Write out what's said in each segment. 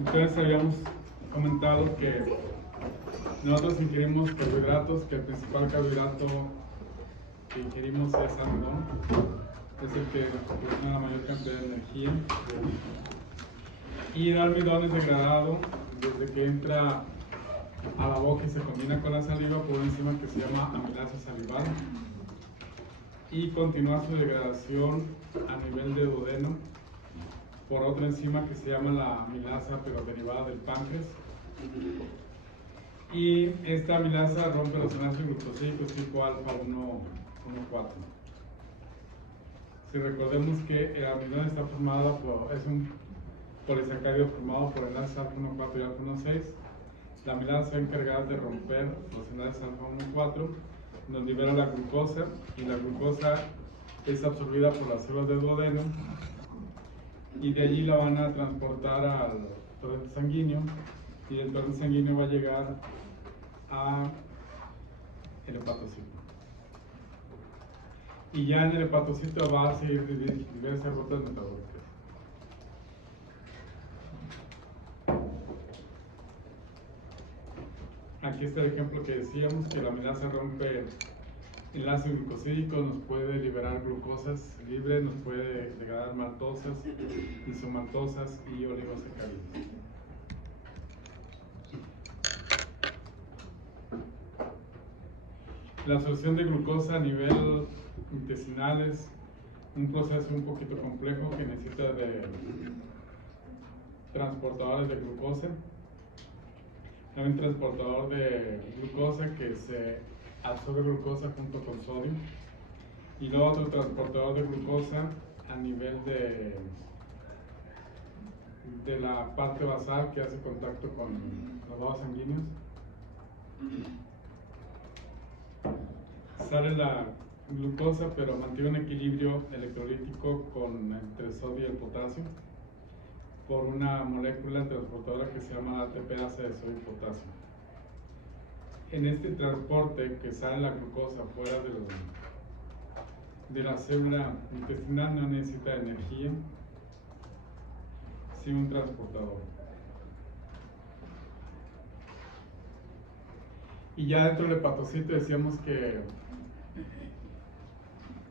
Entonces habíamos comentado que nosotros ingerimos carbohidratos, que el principal carbohidrato que ingerimos es almidón, es el que nos proporciona la mayor cantidad de energía. Y el almidón es degradado desde que entra a la boca y se combina con la saliva por una enzima que se llama amilasa salival y continúa su degradación a nivel de duodeno por otra enzima que se llama la amilasa, pero derivada del páncreas. Y esta amilasa rompe los enlaces glucosídicos tipo alfa 1,4. Si recordemos que el almidón está formado es un polisacárido formado por enlaces alfa 1,4 y alfa 1,6. La amilasa se va a encargar de romper los enlaces alfa 1,4, nos libera la glucosa, y la glucosa es absorbida por las células del duodeno, y de allí la van a transportar al torrente sanguíneo, y el torrente sanguíneo va a llegar a el hepatocito. Y ya en el hepatocito va a seguir diversas rutas metabólicas. Aquí está el ejemplo que decíamos, que la amilasa rompe enlaces glucosídicos, nos puede liberar glucosas libres, nos puede degradar maltosas, isomaltosas y oligosacáridos. La absorción de glucosa a nivel intestinal es un proceso un poquito complejo que necesita de transportadores de glucosa. Hay un transportador de glucosa que se absorbe glucosa junto con sodio, y luego otro transportador de glucosa a nivel de la parte basal que hace contacto con los vasos sanguíneos. Sale la glucosa, pero mantiene un equilibrio electrolítico entre el sodio y el potasio por una molécula transportadora que se llama ATPase de sodio y potasio. En este transporte que sale la glucosa fuera de la célula intestinal no necesita energía, sino un transportador. Y ya dentro del hepatocito decíamos que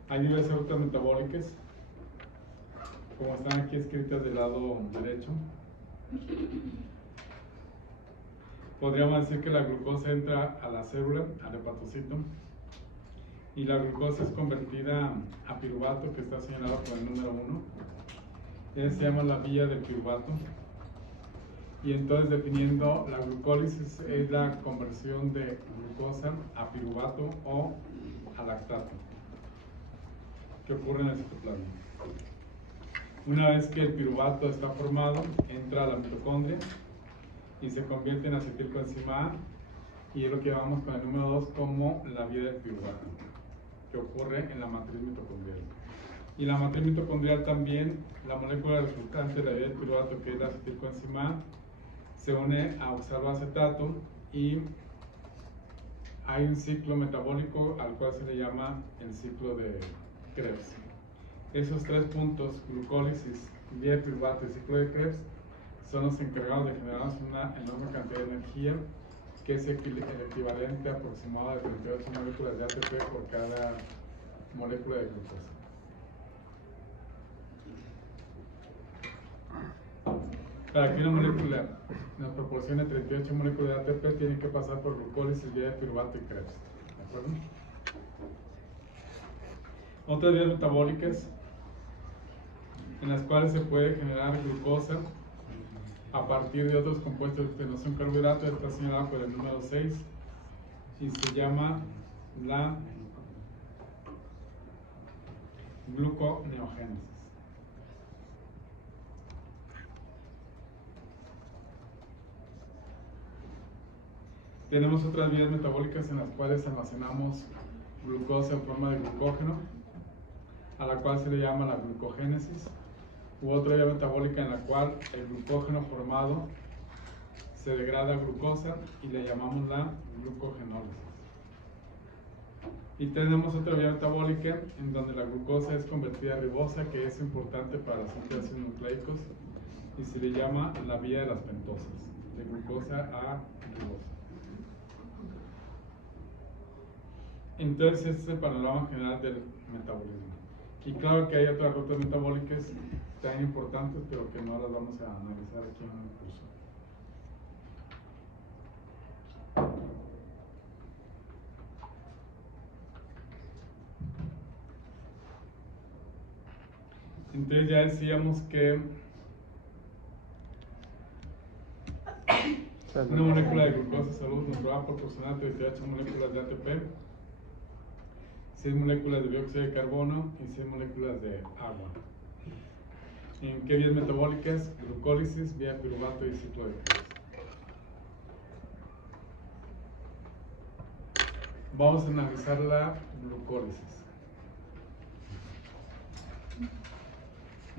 hay diversas rutas metabólicas, como están aquí escritas del lado derecho. Podríamos decir que la glucosa entra a la célula, al hepatocito, y la glucosa es convertida a piruvato, que está señalado con el número 1. Esa se llama la vía del piruvato. Y entonces, definiendo, la glucólisis es la conversión de glucosa a piruvato o a lactato que ocurre en el citoplasma. Una vez que el piruvato está formado, entra a la mitocondria y se convierte en acetilcoenzima A, y es lo que llamamos con el número 2 como la vía del piruvato, que ocurre en la matriz mitocondrial. Y la matriz mitocondrial también, la molécula resultante de la vía del piruvato, que es la acetilcoenzima A, se une a oxaloacetato y hay un ciclo metabólico al cual se le llama el ciclo de Krebs. Esos tres puntos, glucólisis, vía de piruvato y ciclo de Krebs, son los encargados de generar una enorme cantidad de energía, que es el equivalente aproximado de 38 moléculas de ATP por cada molécula de glucosa. Para que una molécula nos proporcione 38 moléculas de ATP, tiene que pasar por glucólisis, vía de piruvato y Krebs. ¿De acuerdo? Otras vías metabólicas en las cuales se puede generar glucosa a partir de otros compuestos que no son carbohidratos, está señalado por el número 6 y se llama la gluconeogénesis. Tenemos otras vías metabólicas en las cuales almacenamos glucosa en forma de glucógeno, a la cual se le llama la glucogénesis, u otra vía metabólica en la cual el glucógeno formado se degrada a glucosa y le llamamos la glucogenólisis. Y tenemos otra vía metabólica en donde la glucosa es convertida a ribosa, que es importante para la síntesis de nucleicos, y se le llama la vía de las pentosas, de glucosa a ribosa. Entonces, este es el panorama general del metabolismo. Y claro que hay otras rutas metabólicas tan importantes, pero que no las vamos a analizar aquí en el curso. Entonces ya decíamos que una molécula de glucosa salud nos va a proporcionar 38 moléculas de ATP, 6 moléculas de dióxido de carbono y 6 moléculas de agua. ¿En qué vías metabólicas? Glucólisis, vía piruvato y ciclo de Krebs. Vamos a analizar la glucólisis.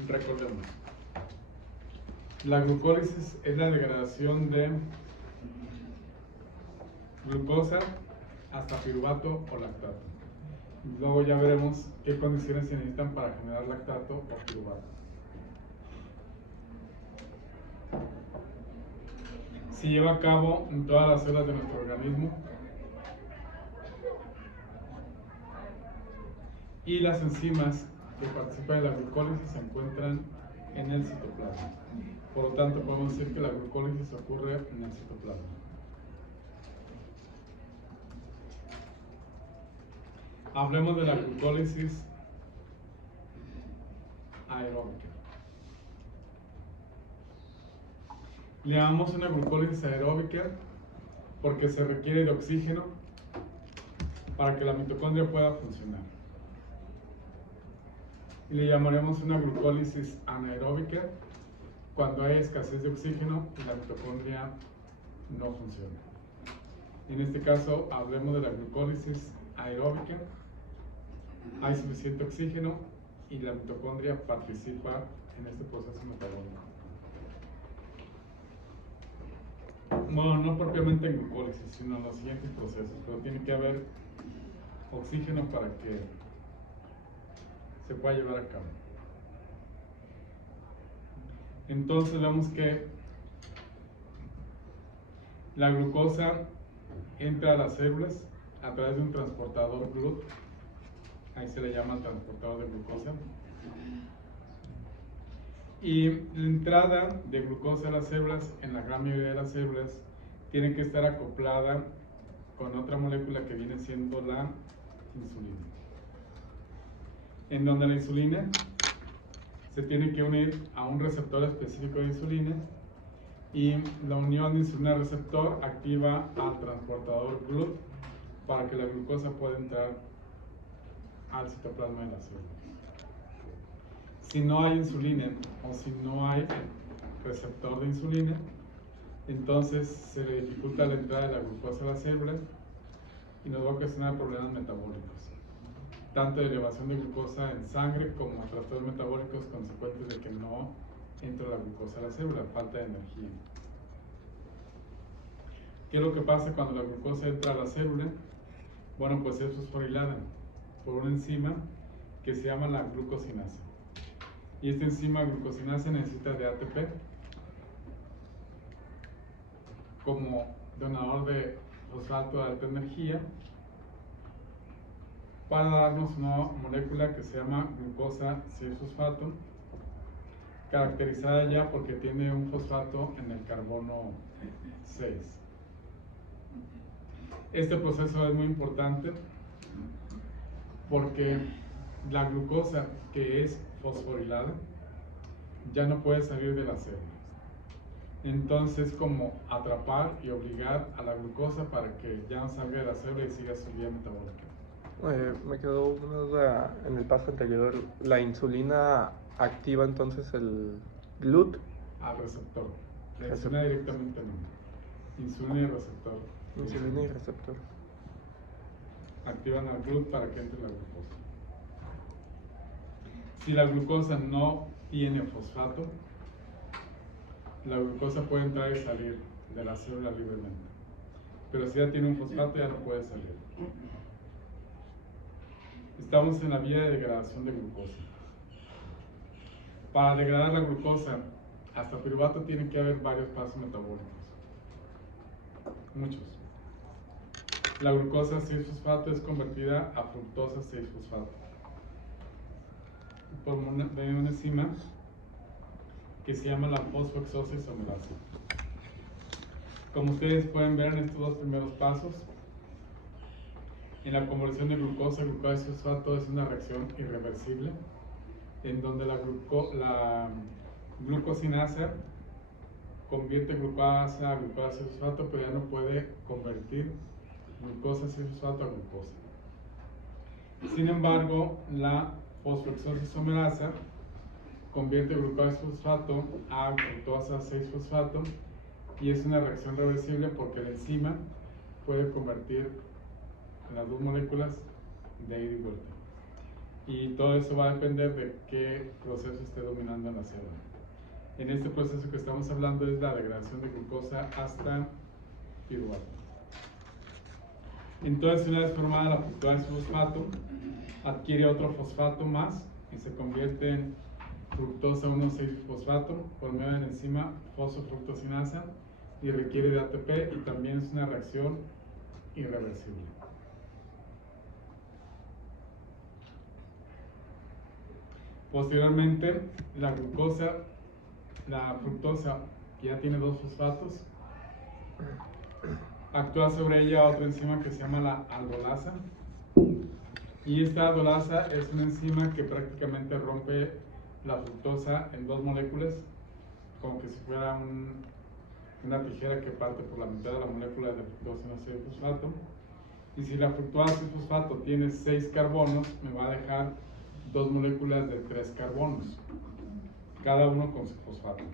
Recordemos, la glucólisis es la degradación de glucosa hasta piruvato o lactato. Luego ya veremos qué condiciones se necesitan para generar lactato o piruvato. Se lleva a cabo en todas las células de nuestro organismo y las enzimas que participan de la glucólisis se encuentran en el citoplasma. Por lo tanto, podemos decir que la glucólisis ocurre en el citoplasma. Hablemos de la glucólisis aeróbica. Le llamamos una glucólisis aeróbica porque se requiere de oxígeno para que la mitocondria pueda funcionar. Y le llamaremos una glucólisis anaeróbica cuando hay escasez de oxígeno y la mitocondria no funciona. En este caso, hablemos de la glucólisis aeróbica. Hay suficiente oxígeno y la mitocondria participa en este proceso metabólico. Bueno, no propiamente en glucólisis, sino en los siguientes procesos, pero tiene que haber oxígeno para que se pueda llevar a cabo. Entonces vemos que la glucosa entra a las células a través de un transportador GLUT, ahí se le llama transportador de glucosa, y la entrada de glucosa a las células, en la gran mayoría de las células, tiene que estar acoplada con otra molécula que viene siendo la insulina, en donde la insulina se tiene que unir a un receptor específico de insulina y la unión de insulina receptor activa al transportador GLUT para que la glucosa pueda entrar al citoplasma de la célula. Si no hay insulina o si no hay receptor de insulina, entonces se le dificulta la entrada de la glucosa a la célula y nos va a ocasionar problemas metabólicos, tanto de elevación de glucosa en sangre como trastornos metabólicos consecuentes de que no entra la glucosa a la célula, falta de energía. ¿Qué es lo que pasa cuando la glucosa entra a la célula? Bueno, pues es fosforilada por una enzima que se llama la glucosinasa. Y esta enzima glucosinasa necesita de ATP como donador de fosfato de alta energía para darnos una molécula que se llama glucosa 6-fosfato, caracterizada ya porque tiene un fosfato en el carbono 6. Este proceso es muy importante porque la glucosa que es fosforilada ya no puede salir de la célula. Entonces, como atrapar y obligar a la glucosa para que ya no salga de la célula y siga su vía metabólica. Me quedó una duda en el paso anterior. ¿La insulina activa entonces el GLUT? Al receptor. La insulina directamente no. Insulina y receptor. Insulina y receptor. Activan al GLUT para que entre la glucosa. Si la glucosa no tiene fosfato, la glucosa puede entrar y salir de la célula libremente. Pero si ya tiene un fosfato, ya no puede salir. Estamos en la vía de degradación de glucosa. Para degradar la glucosa hasta piruvato tiene que haber varios pasos metabólicos, muchos. La glucosa 6-fosfato es convertida a fructosa 6-fosfato por medio de una enzima que se llama la fosfoexosa-isomerasa. Como ustedes pueden ver en estos dos primeros pasos, en la conversión de glucosa a glucosa 6-fosfato es una reacción irreversible, en donde la glucosinasa convierte glucosa a glucosa 6-fosfato, pero ya no puede convertir glucosa 6-fosfato a glucosa. Sin embargo, la fosfoexosa-isomerasa convierte glucosa 6-fosfato a fructosa 6-fosfato y es una reacción reversible porque la enzima puede convertir las dos moléculas de ida y vuelta. Y todo eso va a depender de qué proceso esté dominando en la célula. En este proceso que estamos hablando es la degradación de glucosa hasta piruvato. Entonces, una vez formada la fructosa 6-fosfato, adquiere otro fosfato más y se convierte en fructosa 1,6-fosfato por medio de la enzima fosfofructosinasa y requiere de ATP y también es una reacción irreversible. Posteriormente, la fructosa, que ya tiene dos fosfatos, actúa sobre ella otra enzima que se llama la aldolasa. Y esta aldolasa es una enzima que prácticamente rompe la fructosa en dos moléculas, como que si fuera una tijera que parte por la mitad de la molécula de fructosa 1,6-fosfato. Y si la fructosa 6-fosfato tiene 6 carbonos, me va a dejar dos moléculas de 3 carbonos, cada uno con su fosfato.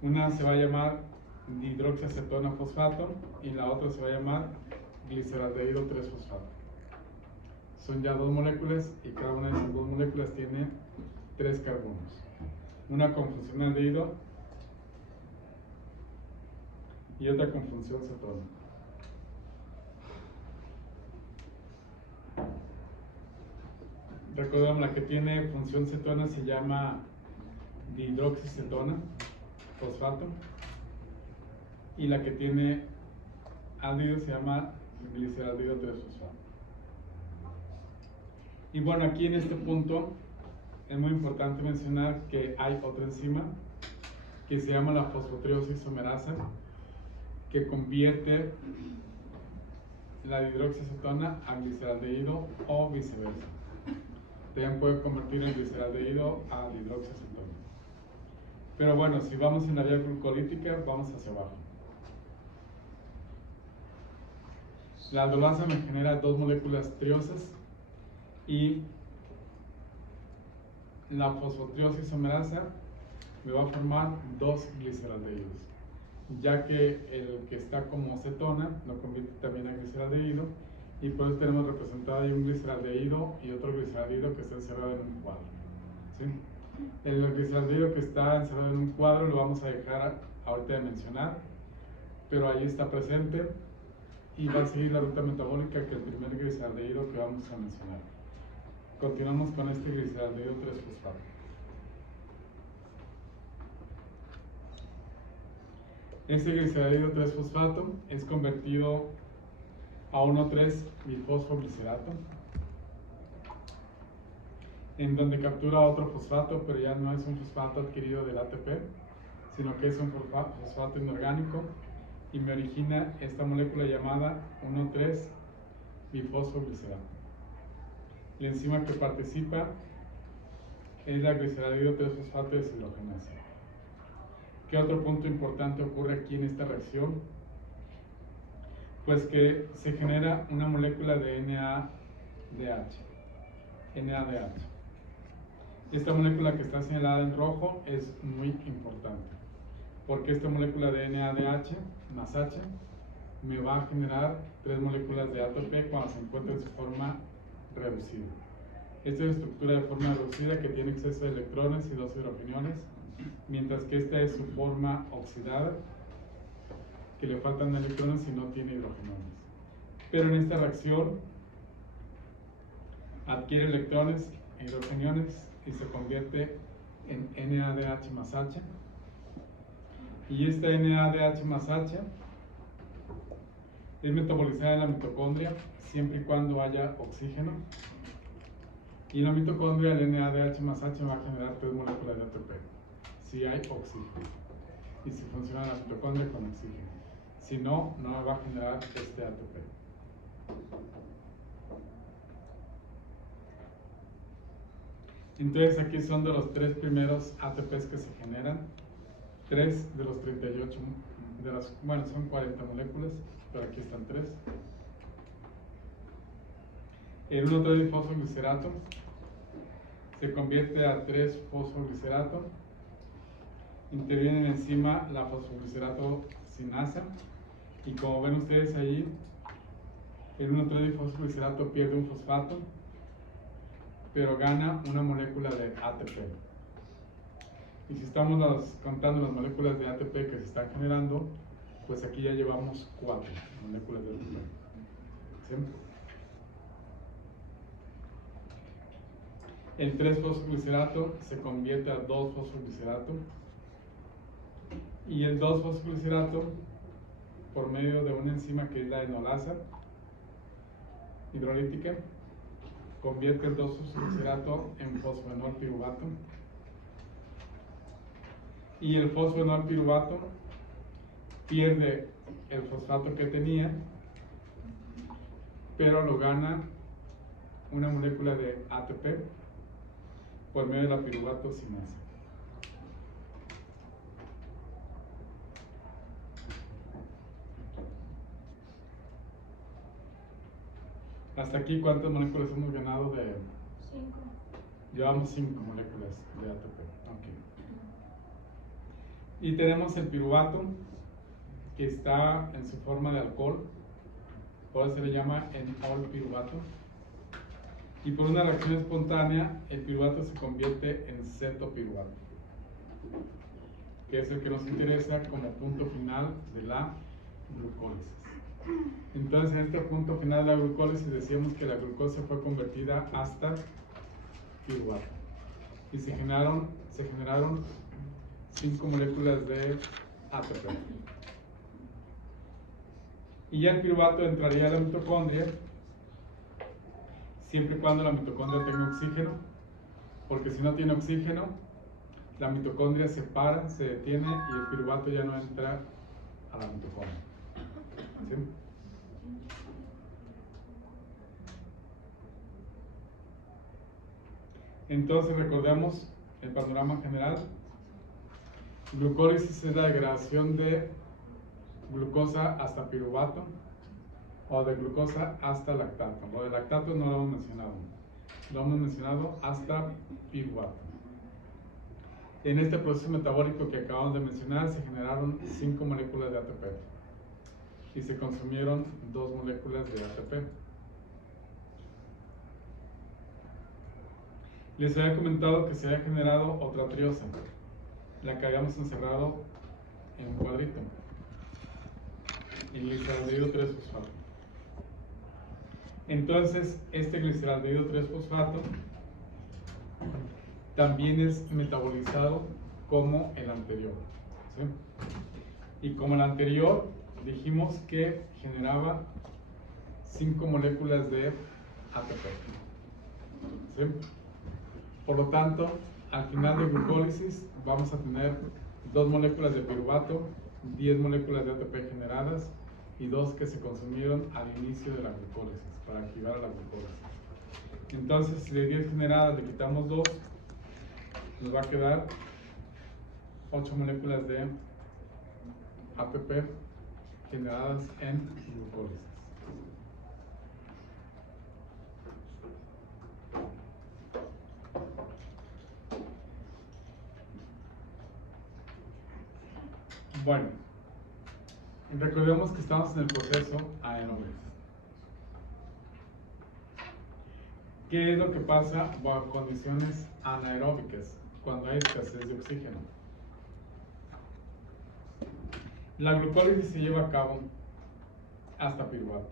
Una se va a llamar dihidroxiacetona fosfato y la otra se va a llamar gliceraldehído 3-fosfato. Son ya dos moléculas y cada una de esas dos moléculas tiene 3 carbonos. Una con función aldehído y otra con función cetona. Recordemos, la que tiene función cetona se llama dihidroxicetona fosfato y la que tiene aldehído se llama gliceraldehído 3-fosfato. Y bueno, aquí en este punto es muy importante mencionar que hay otra enzima que se llama la fosfotriosa-isomerasa que convierte la dihidroxicetona a gliceraldehído o viceversa. También puede convertir el gliceraldehído a dihidroxicetona. Pero bueno, si vamos en la vía glucolítica, vamos hacia abajo. La aldolasa me genera dos moléculas triosas y la fosfotriosa-isomerasa me va a formar dos gliceraldehídos, ya que el que está como cetona lo convierte también a gliceraldehído y por eso tenemos representado ahí un gliceraldehído y otro gliceraldehído que está encerrado en un cuadro, ¿sí? El gliceraldehído que está encerrado en un cuadro lo vamos a dejar ahorita de mencionar, pero ahí está presente y va a seguir la ruta metabólica que el primer gliceraldehído que vamos a mencionar. Continuamos con este gliceraldehído 3-fosfato. Este gliceraldehído 3-fosfato es convertido a 1,3-bifosfoglicerato, en donde captura otro fosfato, pero ya no es un fosfato adquirido del ATP, sino que es un fosfato inorgánico y me origina esta molécula llamada 1,3-bifosfoglicerato. La enzima que participa es la gliceraldehído 3-fosfato deshidrogenasa. ¿Qué otro punto importante ocurre aquí en esta reacción? Pues que se genera una molécula de NADH. Esta molécula que está señalada en rojo es muy importante, porque esta molécula de NADH más H me va a generar 3 moléculas de ATP cuando se encuentra en su forma reducida. Esta es la estructura de forma reducida que tiene exceso de electrones y 2 hidrogeniones, mientras que esta es su forma oxidada, que le faltan electrones y no tiene hidrogeniones. Pero en esta reacción adquiere electrones e hidrogeniones y se convierte en NADH más H. Y esta NADH más H es metabolizada en la mitocondria siempre y cuando haya oxígeno. Y en la mitocondria el NADH más H va a generar 3 moléculas de ATP si hay oxígeno y si funciona la mitocondria con oxígeno. Si no, no va a generar este ATP. Entonces aquí son de los 3 primeros ATPs que se generan, 3 de los 38, bueno, son 40 moléculas, pero aquí están 3. El 1,3-difosfoglicerato se convierte a 3-fosfoglicerato. Interviene en la enzima la fosfoglicerato sinasa. Y como ven ustedes ahí, el 1,3-difosfoglicerato pierde un fosfato, pero gana una molécula de ATP. Y si estamos contando las moléculas de ATP que se están generando, pues aquí ya llevamos 4 moléculas de ATP. ¿Sí? El 3-fosfoglicerato se convierte a 2-fosfoglicerato. Y el 2-fosfoglicerato, por medio de una enzima que es la enolasa hidrolítica, convierte el 2-fosfoglicerato en fosfoenol piruvato. Y el fosfoenol piruvato pierde el fosfato que tenía, pero lo gana una molécula de ATP por medio de la piruvato sinasa. Hasta aquí, ¿cuántas moléculas hemos ganado de...? 5. Llevamos 5 moléculas de ATP. Okay. Y tenemos el piruvato, que está en su forma de alcohol, por eso se le llama enol piruvato. Y por una reacción espontánea, el piruvato se convierte en cetopiruvato, que es el que nos interesa como punto final de la glucólisis. Entonces, en este punto final de la glucólisis decíamos que la glucosa fue convertida hasta piruvato. Y se generaron 5 moléculas de ATP. Y ya el piruvato entraría a la mitocondria siempre y cuando la mitocondria tenga oxígeno, porque si no tiene oxígeno, la mitocondria se para, se detiene y el piruvato ya no entra a la mitocondria. ¿Sí? Entonces recordemos el panorama general. Glucólisis es la degradación de glucosa hasta piruvato o de glucosa hasta lactato. Lo de lactato no lo hemos mencionado. Lo hemos mencionado hasta piruvato. En este proceso metabólico que acabamos de mencionar se generaron 5 moléculas de ATP y se consumieron 2 moléculas de ATP. Les había comentado que se había generado otra triosa, la que habíamos encerrado en un cuadrito, el gliceraldehído 3-fosfato. Entonces, este gliceraldehído 3-fosfato también es metabolizado como el anterior. ¿Sí? Y como el anterior, dijimos que generaba 5 moléculas de ATP. ¿Sí? Por lo tanto, al final de glucólisis vamos a tener 2 moléculas de piruvato, 10 moléculas de ATP generadas y 2 que se consumieron al inicio de la glucólisis, para activar a la glucólisis. Entonces, si de 10 generadas le quitamos 2, nos va a quedar 8 moléculas de ATP generadas en glucólisis. Bueno, recordemos que estamos en el proceso aeróbico. ¿Qué es lo que pasa bajo condiciones anaeróbicas cuando hay escasez de oxígeno? La glucólisis se lleva a cabo hasta piruvato.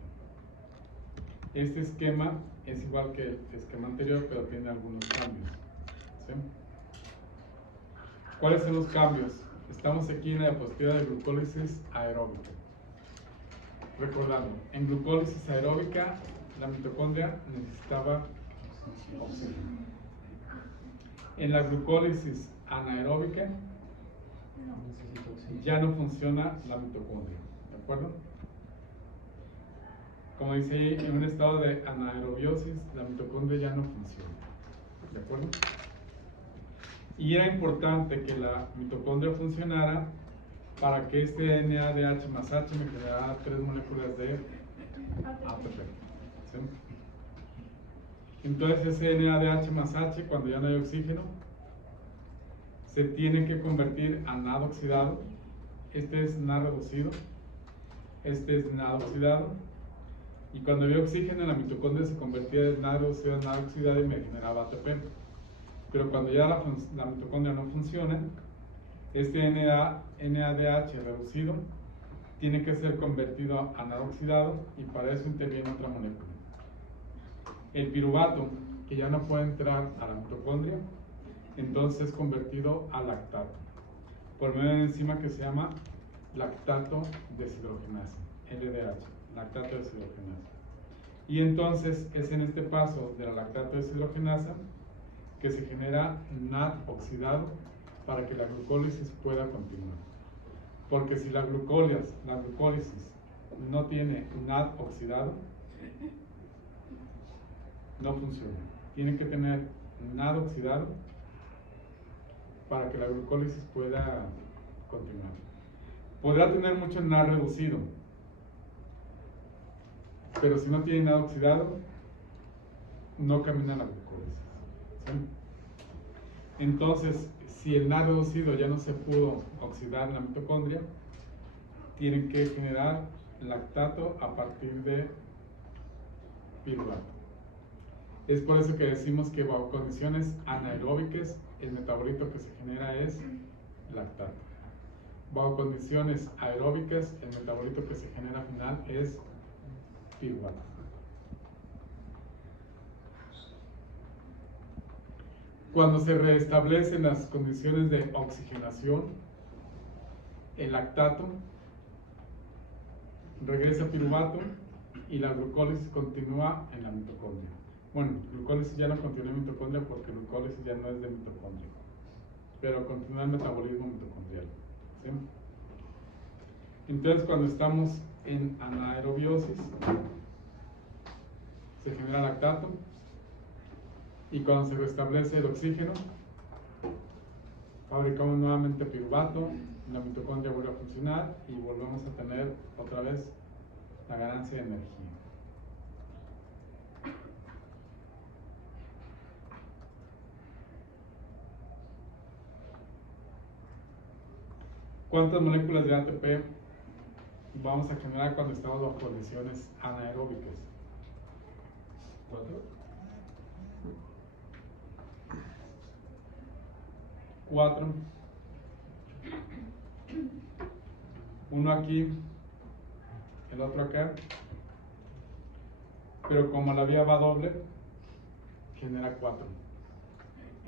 Este esquema es igual que el esquema anterior, pero tiene algunos cambios. ¿Sí? ¿Cuáles son los cambios? Estamos aquí en la diapositiva de glucólisis aeróbica. Recordando, en glucólisis aeróbica la mitocondria necesitaba oxígeno. En la glucólisis anaeróbica ya no funciona la mitocondria, ¿de acuerdo? Como dice ahí, en un estado de anaerobiosis la mitocondria ya no funciona, ¿de acuerdo? Y era importante que la mitocondria funcionara para que este NADH más H me generara 3 moléculas de ATP. ¿Sí? Entonces ese NADH más H, cuando ya no hay oxígeno, se tiene que convertir a NAD oxidado. Este es NAD reducido, este es NAD oxidado. Y cuando había oxígeno, la mitocondria se convertía de NAD reducido a NAD oxidado y me generaba ATP. Pero cuando ya la mitocondria no funciona, este NADH reducido tiene que ser convertido a NAD oxidado y para eso interviene otra molécula. El piruvato, que ya no puede entrar a la mitocondria, entonces es convertido a lactato por medio de una enzima que se llama lactato deshidrogenasa, LDH, lactato deshidrogenasa. Y entonces es en este paso de la lactato deshidrogenasa que se genera NAD oxidado para que la glucólisis pueda continuar. Porque si la glucólisis no tiene NAD oxidado, no funciona. Tiene que tener NAD oxidado para que la glucólisis pueda continuar. Podrá tener mucho NAD reducido, pero si no tiene NAD oxidado, no camina la glucólisis. ¿Sí? Entonces, si el NAD reducido ya no se pudo oxidar en la mitocondria, tienen que generar lactato a partir de piruvato. Es por eso que decimos que bajo condiciones anaeróbicas el metabolito que se genera es lactato. Bajo condiciones aeróbicas el metabolito que se genera al final es piruvato. Cuando se restablecen las condiciones de oxigenación, el lactato regresa a piruvato y la glucólisis continúa en la mitocondria. Bueno, glucólisis ya no continúa en mitocondria porque glucólisis ya no es de mitocondria, pero continúa el metabolismo mitocondrial. ¿Sí? Entonces, cuando estamos en anaerobiosis, se genera lactato. Y cuando se restablece el oxígeno, fabricamos nuevamente piruvato, la mitocondria vuelve a funcionar y volvemos a tener otra vez la ganancia de energía. ¿Cuántas moléculas de ATP vamos a generar cuando estamos bajo condiciones anaeróbicas? 4. Uno aquí, el otro acá. Pero como la vía va doble, genera 4.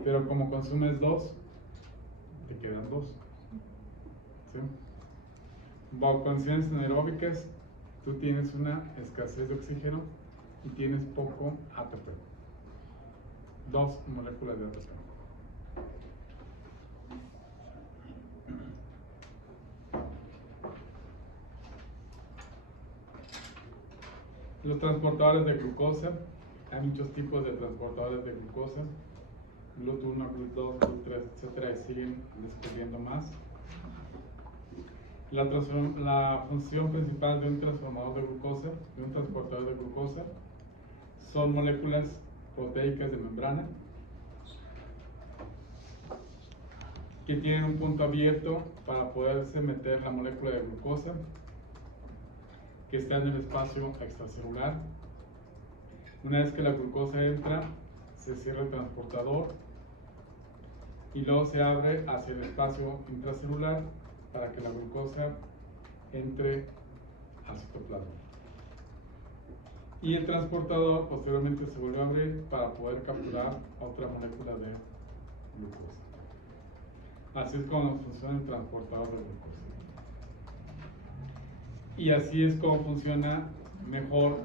Pero como consumes 2, te quedan 2. ¿Sí? Bajo condiciones anaeróbicas, tú tienes una escasez de oxígeno y tienes poco ATP. 2 moléculas de ATP. Los transportadores de glucosa, hay muchos tipos de transportadores de glucosa, GLUT1, GLUT2, GLUT3, etcétera, y siguen descubriendo más. La función principal de un transformador de glucosa, de un transportador de glucosa, son moléculas proteicas de membrana que tienen un punto abierto para poderse meter la molécula de glucosa que está en el espacio extracelular. Una vez que la glucosa entra, se cierra el transportador y luego se abre hacia el espacio intracelular para que la glucosa entre al citoplasma. Y el transportador posteriormente se vuelve a abrir para poder capturar otra molécula de glucosa. Así es como funciona el transportador de glucosa. Y así es como funciona mejor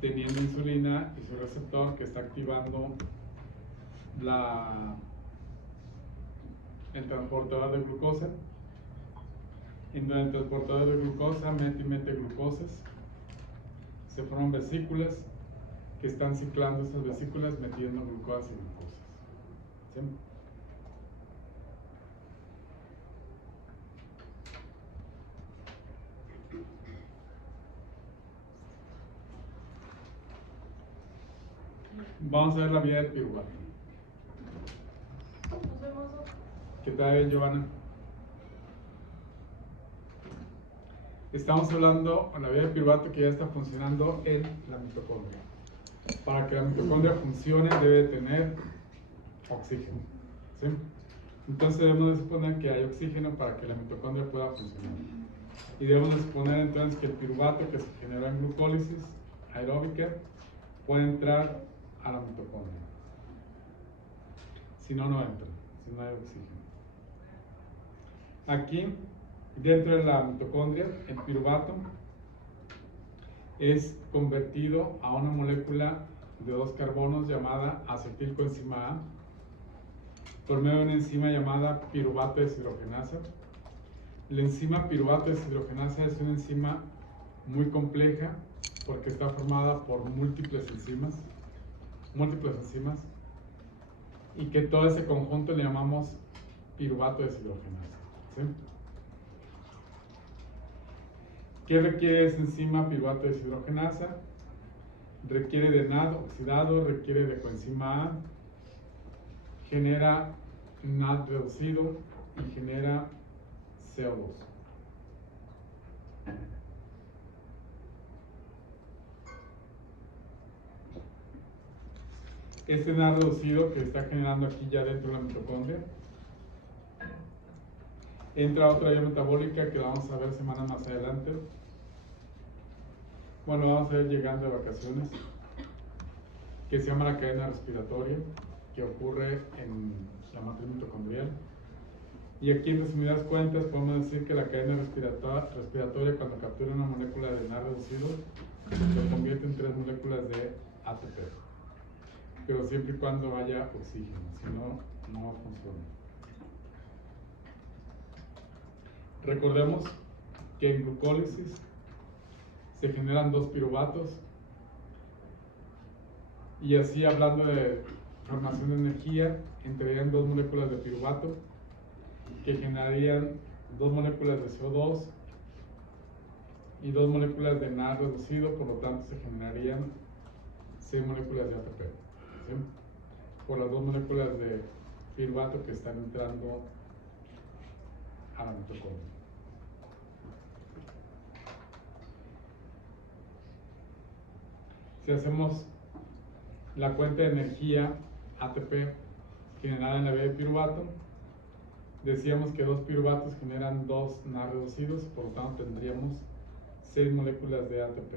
teniendo insulina y su receptor que está activando el transportador de glucosa. En donde el transportador de glucosa mete y mete glucosas. Se forman vesículas que están ciclando esas vesículas metiendo glucosas y glucosas. ¿Sí? Vamos a ver la vía del piruvato. ¿Qué tal, Giovanna? Estamos hablando de la vía del piruvato que ya está funcionando en la mitocondria. Para que la mitocondria funcione debe tener oxígeno. ¿Sí? Entonces debemos de suponer que hay oxígeno para que la mitocondria pueda funcionar. Y debemos de suponer entonces que el piruvato que se genera en glucólisis aeróbica puede entrar a la mitocondria. Si no, no entra, si no hay oxígeno. Aquí, dentro de la mitocondria, el piruvato es convertido a una molécula de 2 carbonos llamada acetilcoenzima A por medio de una enzima llamada piruvato deshidrogenasa. La enzima piruvato deshidrogenasa es una enzima muy compleja porque está formada por múltiples enzimas y que todo ese conjunto le llamamos piruvato deshidrogenasa. ¿Sí? ¿Qué requiere esa enzima piruvato deshidrogenasa? Requiere de NAD oxidado, requiere de coenzima A, genera NAD reducido y genera CO2. Este NAD reducido que está generando aquí ya dentro de la mitocondria entra a otra vía metabólica que vamos a ver semanas más adelante. Bueno, vamos a ir llegando de vacaciones, que se llama la cadena respiratoria, que ocurre en la matriz mitocondrial. Y aquí, en resumidas cuentas, podemos decir que la cadena respiratoria, cuando captura una molécula de NAD reducido, se convierte en 3 moléculas de ATP. Pero siempre y cuando haya oxígeno, si no, no funciona. Recordemos que en glucólisis se generan 2 piruvatos y así, hablando de formación de energía, entrarían 2 moléculas de piruvato que generarían 2 moléculas de CO2 y 2 moléculas de NAD reducido, por lo tanto se generarían 6 moléculas de ATP. ¿Sí? Por las 2 moléculas de piruvato que están entrando a la mitocondria. Si hacemos la cuenta de energía ATP generada en la vía de piruvato, decíamos que 2 piruvatos generan 2 NAD reducidos, por lo tanto tendríamos 6 moléculas de ATP.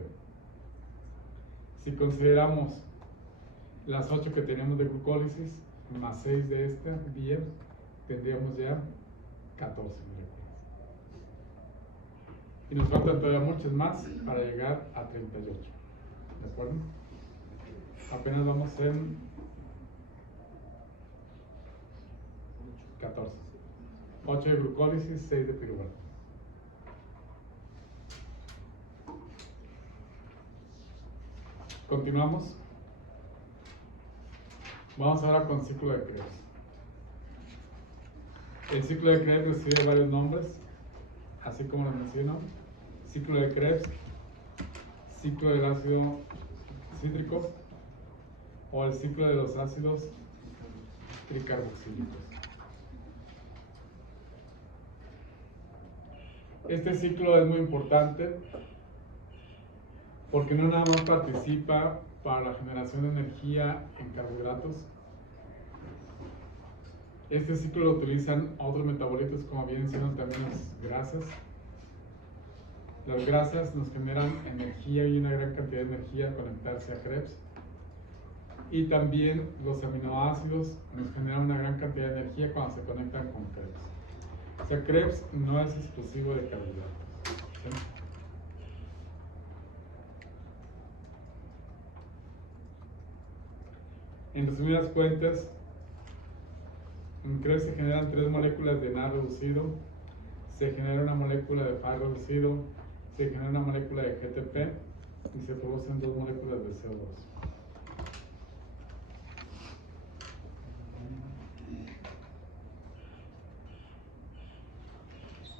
Si consideramos las 8 que tenemos de glucólisis más 6 de esta vía, tendríamos ya 14 moléculas. Y nos faltan todavía muchas más para llegar a 38. ¿De acuerdo? Apenas vamos en 14. 8 de glucólisis, 6 de piruvato. Continuamos. Vamos ahora con ciclo de Krebs. El ciclo de Krebs recibe varios nombres, así como lo menciono. Ciclo de Krebs, ciclo del ácido cítrico o el ciclo de los ácidos tricarboxílicos. Este ciclo es muy importante porque no nada más participa para la generación de energía en carbohidratos. Este ciclo lo utilizan otros metabolitos, como vienen siendo también las grasas. Las grasas nos generan energía y una gran cantidad de energía al conectarse a Krebs. Y también los aminoácidos nos generan una gran cantidad de energía cuando se conectan con Krebs. O sea, Krebs no es exclusivo de carbohidratos, ¿sí? En resumidas cuentas, en Krebs se generan 3 moléculas de NAD reducido, se genera una molécula de FAD reducido, se genera una molécula de GTP y se producen 2 moléculas de CO2.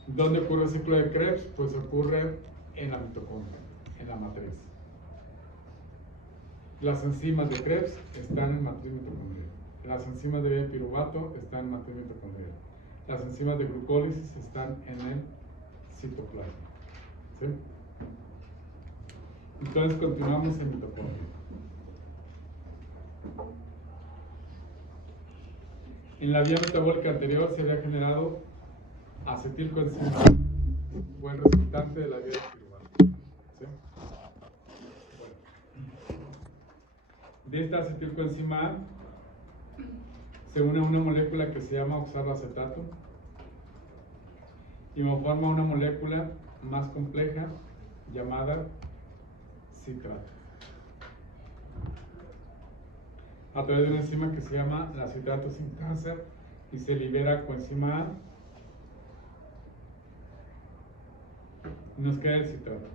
¿Dónde ocurre el ciclo de Krebs? Pues ocurre en la mitocondria, en la matriz. Las enzimas de Krebs están en matriz mitocondrial. Las enzimas de piruvato están en matriz mitocondrial. Las enzimas de glucólisis están en el citoplasma. ¿Sí? Entonces continuamos en mitocondria. En la vía metabólica anterior se había generado acetilcoenzima, fue el resultante de la vía de piruvato. ¿Sí? Bueno. De esta acetilcoenzima A se une a una molécula que se llama oxaloacetato y me forma una molécula más compleja llamada citrato, a través de una enzima que se llama la citrato sintasa y se libera coenzima A. Nos queda el citrato.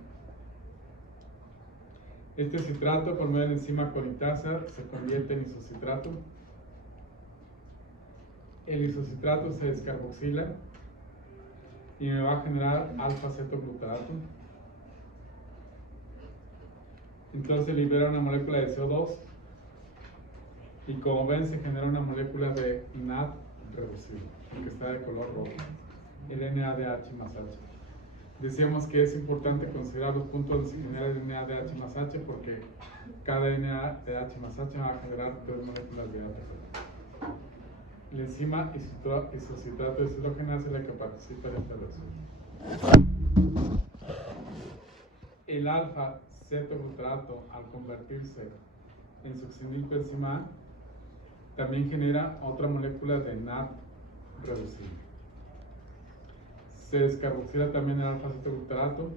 Este citrato, por medio de la enzima colitasa, se convierte en isocitrato. El isocitrato se descarboxila y me va a generar alfa-cetoglutarato. Entonces libera una molécula de CO2 y como ven se genera una molécula de NAD reducido, que está de color rojo, el NADH más H. Decíamos que es importante considerar los puntos donde se genera el NADH más H porque cada NADH más H va a generar 2 moléculas de ATP. La enzima isocitrato deshidrogenasa es la que participa en esta reacción. El alfa-cetoglutarato, al convertirse en succinilcoenzima A, también genera otra molécula de NAD reducido. Se descarboxila también el alfa-cetoglutarato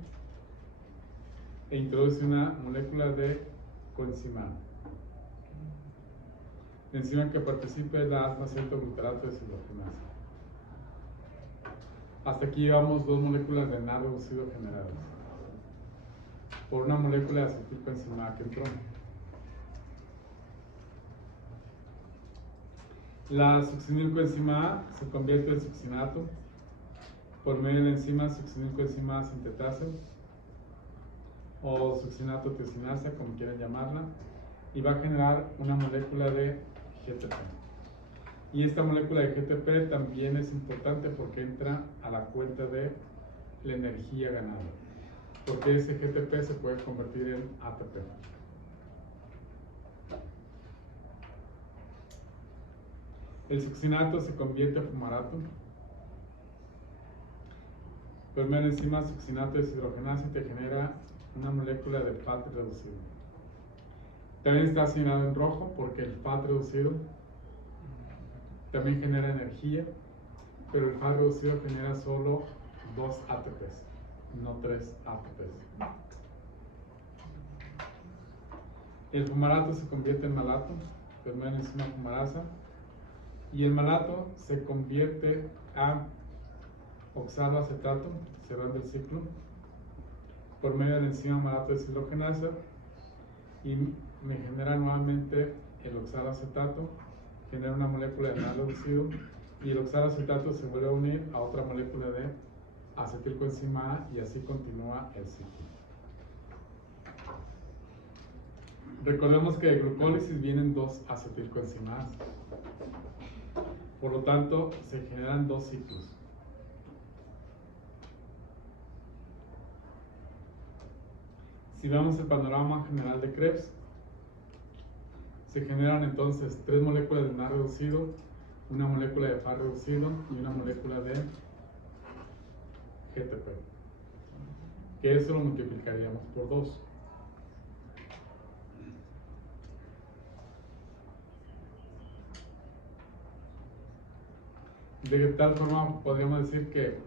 e introduce una molécula de coenzima A. La enzima que participa es la alfa-cetoglutarato deshidrogenasa. Hasta aquí llevamos 2 moléculas de NAD reducido generadas por una molécula de acetilcoenzima A que entró. La succinilcoenzima A se convierte en succinato por medio de la enzima succinilcoenzima A sintetasa o succinato tiosinasa, como quieran llamarla, y va a generar una molécula de GTP. Y esta molécula de GTP también es importante porque entra a la cuenta de la energía ganada, porque ese GTP se puede convertir en ATP. El succinato se convierte en fumarato. Por medio de la enzima succinato deshidrogenasa te genera una molécula de FAT reducido. También está señalado en rojo porque el FAT reducido también genera energía, pero el FAT reducido genera solo 2 ATPs, no 3 ATPs. El fumarato se convierte en malato por medio de la enzima fumarasa y el malato se convierte a oxaloacetato, cerrando el ciclo, por medio de la enzima malato deshidrogenasa y me genera nuevamente el oxaloacetato, genera una molécula de NAD reducido y el oxaloacetato se vuelve a unir a otra molécula de acetilcoenzima A y así continúa el ciclo. Recordemos que de glucólisis vienen 2 acetilcoenzimas, por lo tanto se generan 2 ciclos. Si vemos el panorama general de Krebs, se generan entonces 3 moléculas de NAD reducido, una molécula de FAD reducido y una molécula de GTP, que eso lo multiplicaríamos por 2. De tal forma podríamos decir que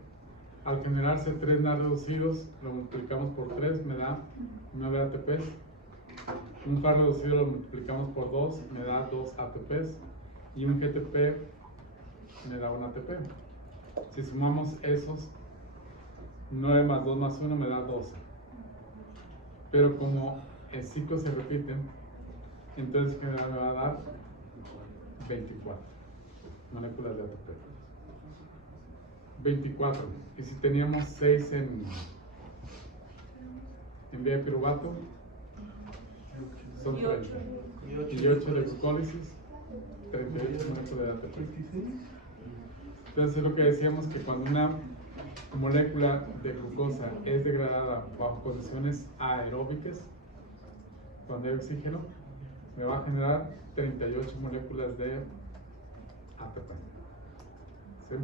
al generarse 3 NAD reducidos, lo multiplicamos por 3, me da 9 ATPs. Un FAD reducido lo multiplicamos por 2, me da 2 ATPs. Y un GTP me da 1 ATP. Si sumamos esos, 9 más 2 más 1 me da 12. Pero como el ciclo se repite, entonces en general me va a dar 24 moléculas de ATP. 24. Y si teníamos 6 en vía de piruvato, son 30. Y 8 de glucólisis, 38 moléculas de ATP. Entonces es lo que decíamos, que cuando una molécula de glucosa es degradada bajo condiciones aeróbicas, cuando hay oxígeno, me va a generar 38 moléculas de ATP. ¿Sí?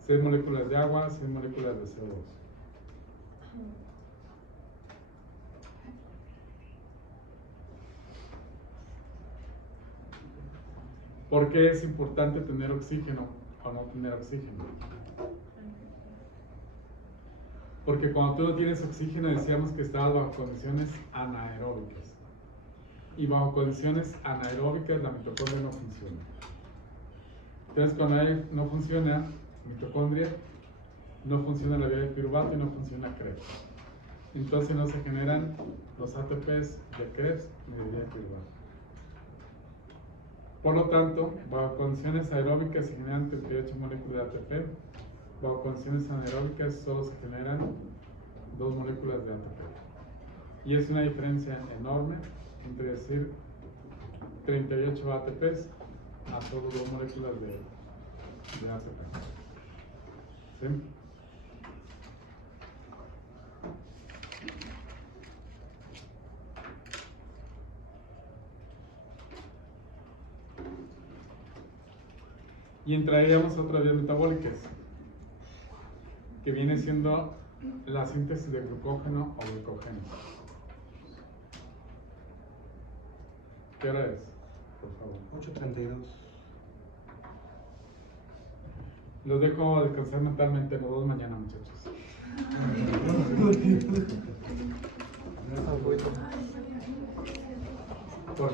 6 moléculas de agua, 6 moléculas de CO2. ¿Por qué es importante tener oxígeno o no tener oxígeno? Porque cuando tú no tienes oxígeno, decíamos que estabas bajo condiciones anaeróbicas. Y bajo condiciones anaeróbicas la mitocondria no funciona. Entonces cuando no funciona mitocondria, no funciona la vía de piruvato y no funciona Krebs. Entonces no se generan los ATPs de Krebs ni de vía de piruvato. Por lo tanto, bajo condiciones aeróbicas se generan 38 moléculas de ATP. Bajo condiciones anaeróbicas solo se generan 2 moléculas de ATP. Y es una diferencia enorme entre decir 38 ATPs a solo 2 moléculas de ATP. ¿Sí? Y entraríamos a otras vías metabólicas, que viene siendo la síntesis de glucógeno o glucógeno. ¿Qué hora es? Por favor. 8:32. Los dejo descansar mentalmente. Nos vemos mañana, muchachos. Ah, bueno.